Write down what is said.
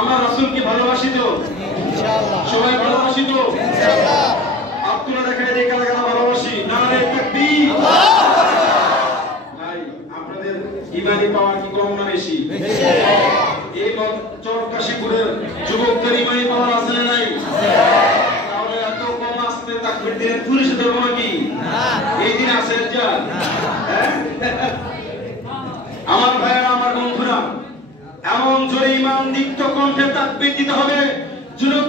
আমার রাসূলকে ভালোবাসি তো ইনশাআল্লাহ, সবাই ভালোবাসি তো ইনশাআল্লাহ। আপনারা দেখেন এই কারা ভালোবাসি, নারে তাকবীর। ভাই আপনাদের ঈমানি পাওয়ার কি কম না বেশি? বেশি। এই চরকাশীপুরের যুবকদের ঈমানি পাওয়ার আছে না নাই? তাহলে এত কম আসতে তাকবীর দিলেন, পুলিশে ধরবো নাকি? না, এই দিন আছে যা। আমার ভাইয়েরা, আমার বন্ধুরা, এমন জোরে ঈমান দীপ্ত কণ্ঠে তাকবীর দিতে হবে, যুবক